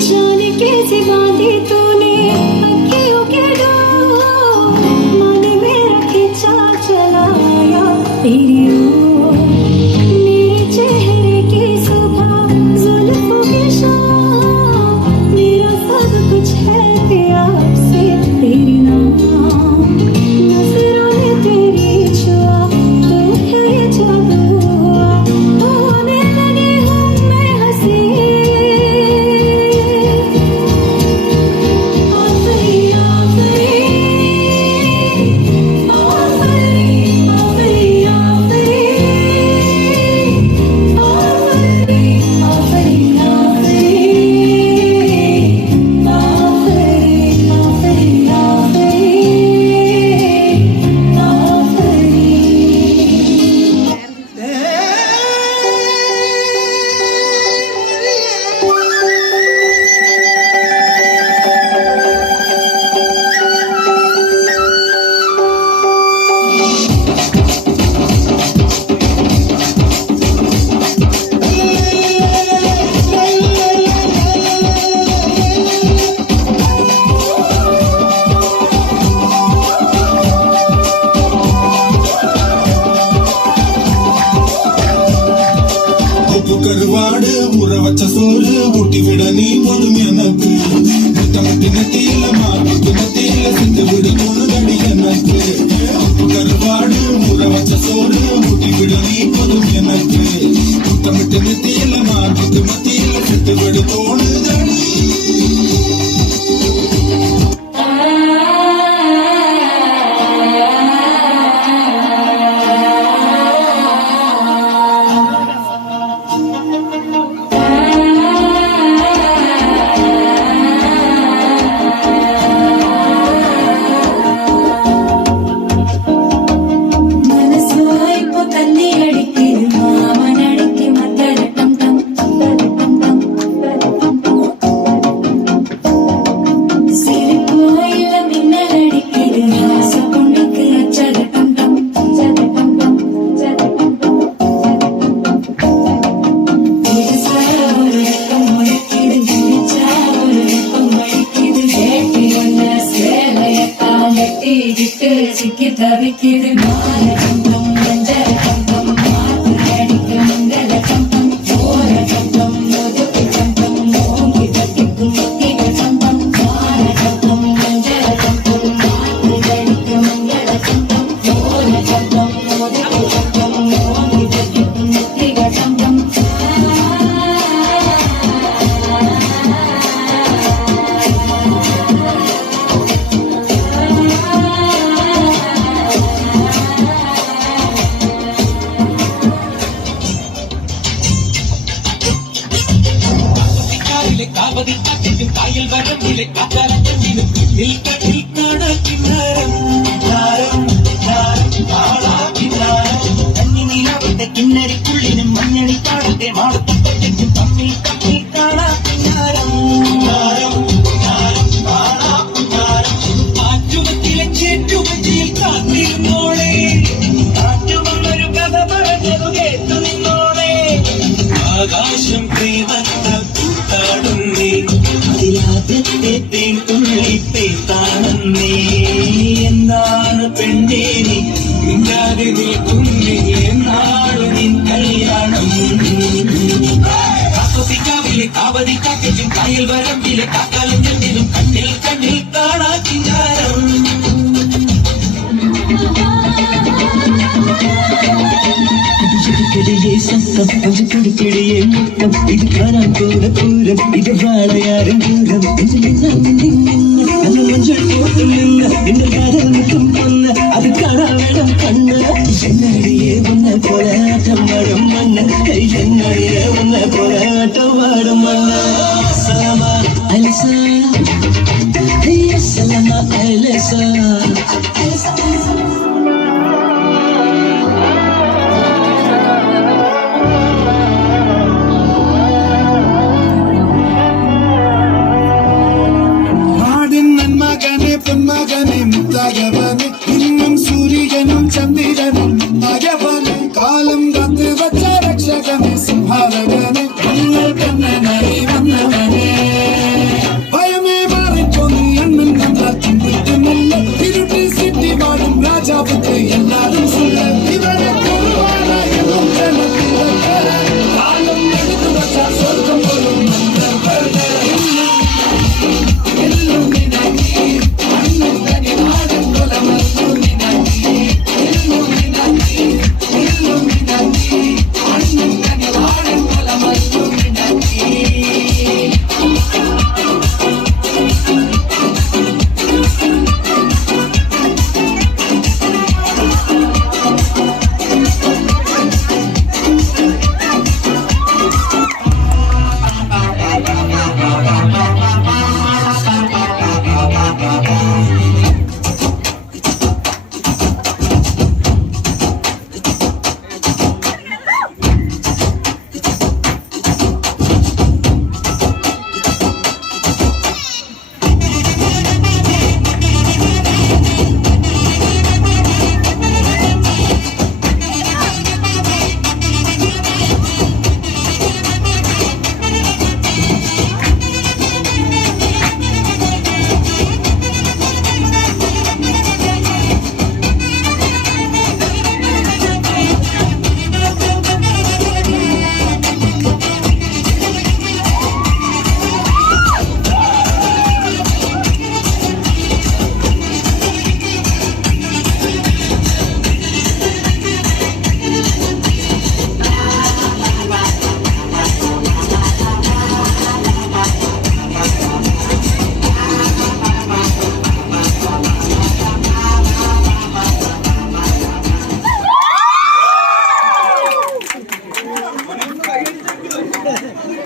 जाने कैसे बांधी तूने अखियों के डोर, माने मेरा खींचा चलाया तेरी ओर। मेरे चेहरे की सुबह जुल्फों की शाम, मेरा सब कुछ है प्यार से तेरी नाम। नजरों ने तेरी छुआ तो है ये जादू हुआ, होने लगी हूँ मैं हंसी। கருவாடு ஊற வச்ச சோறு ஊட்டி விட நீ போதும் எனக்கு. முட்டமுட்டி நெத்தியில மார்புக்கு நெத்தியில செஞ்சு விட தோணுதடி எனக்கு. உப்பு கருவாடு ஊற வச்ச சோறு ஊட்டி விட நீ போதும் எனக்கு. முட்டமுட்டி நெத்தியில மார்புக்கு மத்தியில செஞ்சு விட தோணுதடி. சிக்கி தவிக்கிது மால கம்பம் மஞ்சள் கம்பம் மாத்து அடிக்க மங்கள கம்பம் ஓர கம்பம் முதுகு கம்பம் ஓங்கி தட்டிக்கு முத்திக கம்பம் மால கம்பம் மஞ்சள் கம்பம் மாத்து அடிக்க மங்கள கம்பம் ஓர கம்பம் முதுகு கம்பம் ஓங்கி தட்டிக்கு முத்திக கம்பம். காவதி காத்தின் காயல் வரம் நிலை காத்தரஞ்சம் நில் கட்டில் காண கிண்ணாரம் நாரம் நாரம் காளா கிண்ணாரம் கண்ணி நீலாவட்ட கிண்ணறி புள்ளினும் மண்ணடி காடத்தை மாடத்தும் பட்டிக்கும் தம்மில் தம்மில் காணா கிண்ணாரம் நாரம் நாரம் காளா கிண்ணாரம் ஆற்றுவத்திலே ചേറ്റുവഞ്ചിയിൽ കാത്തിരുന്നോളെ കാറ്റുവന്നൊരു കഥ പറഞ്ഞതു കേട്ടു നിന്നോളെ ആകാശം പ്രേമത്താൽ കൂട്ടാടുന്നേ അതിലാദ്യത്തെ തേൻ തുള്ളി പേത്താണെന്നേ എന്താണ് പെണ്ണേ നീ മിണ്ടാതെ നിൽക്കുന്നേ എന്നാളു നിൻ കല്യാണം കാക്കൊസിക്കാവിലെ കാവതി കാക്കറ്റും കായൽ വരമ്പിലെ കാക്കാലും ഞെട്ടിലും കണ്ണിൽ കണ്ണിൽ കാണാ ചിങ്കാരം கிடியே சத்தம் கொஞ்சம் கிடிக்கிடியே முத்தம் இது காணான் போல பூரம் இது வாழ யாரும் தூரம் நல்ல மஞ்சள் போட்டு நின்ன இந்த காதல் முத்தம் பொண்ண அது காணா வேடம் கண்ண என்னடியே உன்ன போல ஆட்டம் வாடும் மண்ண கை என்னடியே உன்ன போல ஆட்டம் வாடும் மண்ண சலமா அலிசா சலமா அலிசா